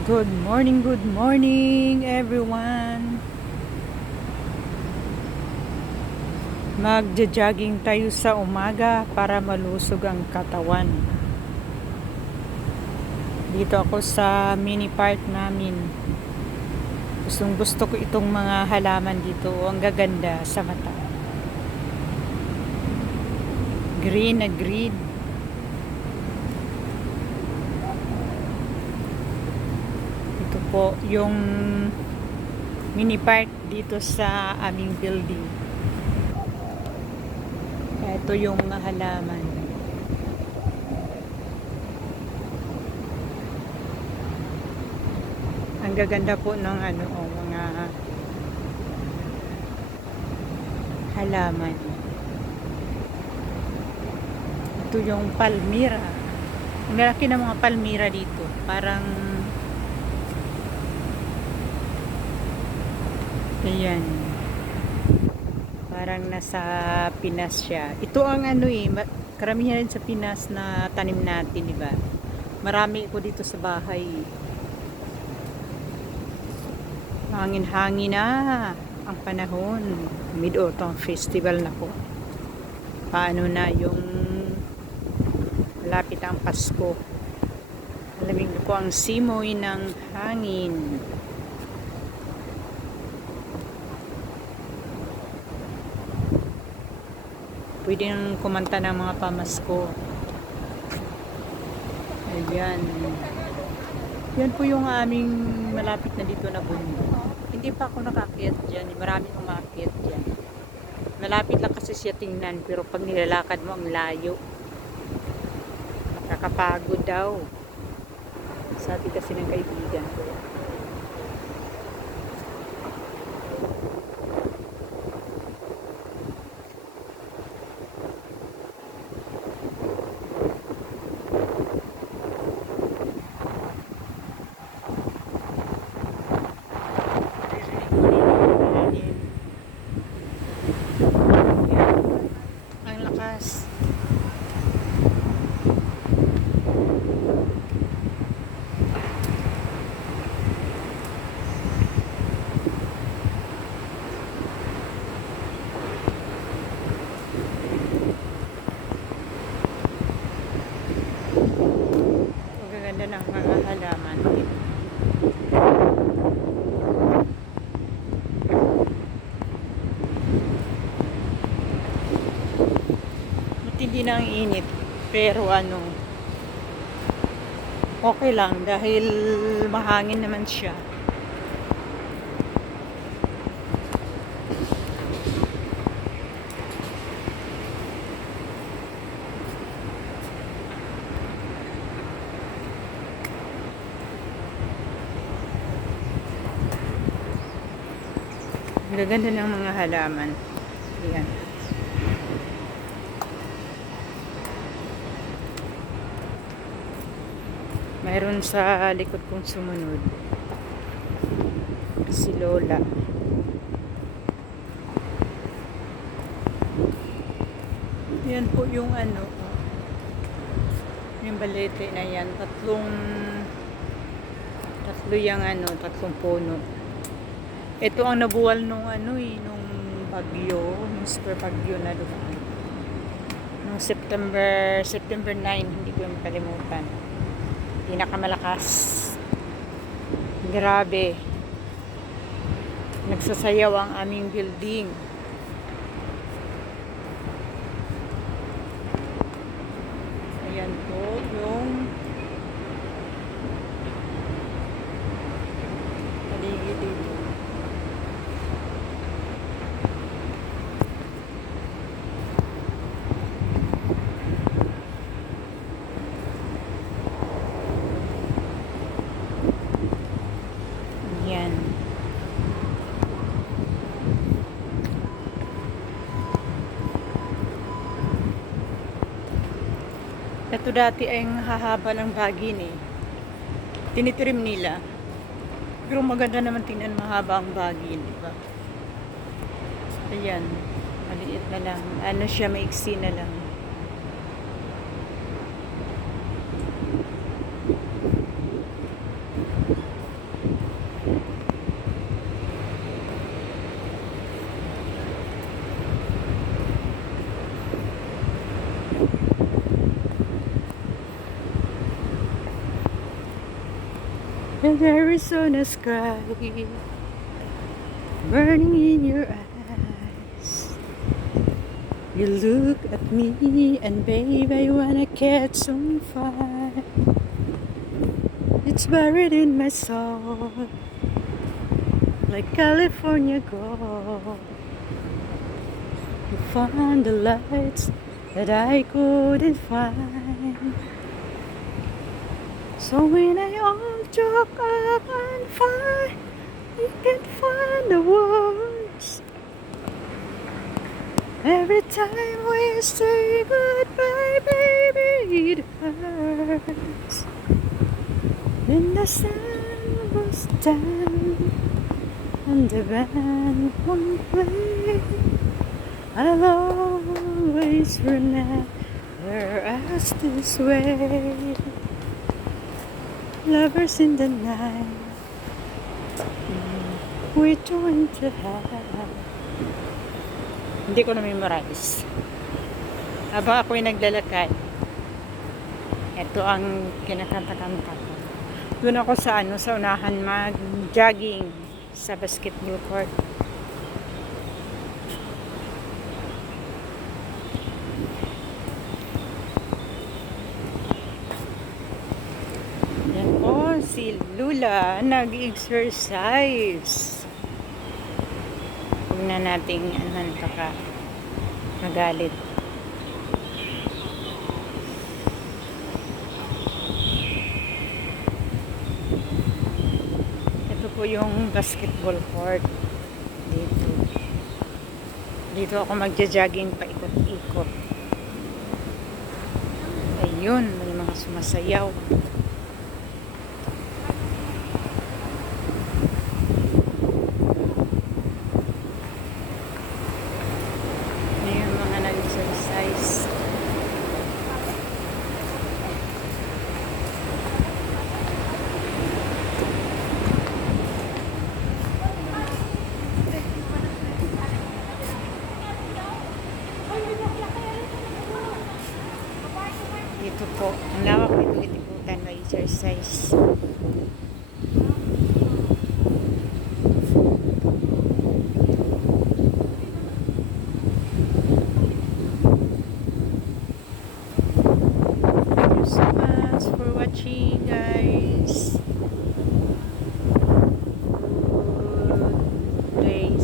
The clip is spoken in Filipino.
Good morning everyone. Magja-jogging tayo sa umaga para malusog ang katawan. Dito ako sa mini park namin. Gusto ko itong mga halaman dito. Ang gaganda sa mata. Green na green. Ito po yung mini park dito sa aming building. Ito yung mga halaman. Ang gaganda po ng mga halaman. Ito yung palmira. Ang lalaki ng mga palmira dito. Parang ayan. Parang nasa Pinas siya. Ito ang karamihan sa Pinas na tanim natin, di ba? Marami ko dito sa bahay. Hangin-hangin na ang panahon. Mid-autumn festival na po. Paano na yung malapit ang Pasko. Alamig ko ang simoy ng hangin. Pwede nang kumanta ng mga pamasko. Ayan. Yan po yung aming malapit na dito na bundok. Hindi pa ako nakaakyat dyan. Maraming umakyat dyan. Malapit lang kasi siya tingnan. Pero pag nilalakad mo ang layo. Nakakapagod daw. Sabi kasi ng kaibigan ko. Ang lakas. Ang gaganda ng mga halaman. Matindi na ang init. Pero okay lang dahil mahangin naman siya. Ang gaganda ng mga halaman. Ayan. Mayroon sa likod kong sumunod. Si Lola. Yan po yung yung balete na yan. Tatlo yung tatlong puno. Ito ang nabuwal nung nung bagyo, yung super bagyo na dumaan. Nung September 9, hindi ko yung makalimutan. Pinakamalakas. Grabe. Nagsasayaw ang aming building. Ayan po yung paligid dito. Ayan. Ito dati ay hahaba ng bagin eh. Tinitrim nila. Pero maganda naman tingnan mahaba ang bagin, di ba? Ayan. Maliit na lang. Siya, maiksi na lang. And Arizona sky burning in your eyes. You look at me and babe, I wanna catch on fire. It's buried in my soul like California gold. You found the lights that I couldn't find. So when I all joke up and find, you can't find the words. Every time we say goodbye, baby, it hurts. When the sun goes down and the band won't play, I'll always remember us this way. Lovers in the night, we're joined to have. Hindi ko na-memorize. Habang ako'y naglalakad, ito ang kinakanta-kanta ko. Doon ako sa sa unahan mag-jogging sa basketball court. Yan po, si Lula nag-exercise. Huwag na nating magalit. Ito po yung basketball court dito. Dito ako magja-jogging pa ikot-ikot. Ayun, may mga sumasayaw. Exercise. Dito po, ang lawak nito itiputan na exercise. So much for watching, guys. Good day.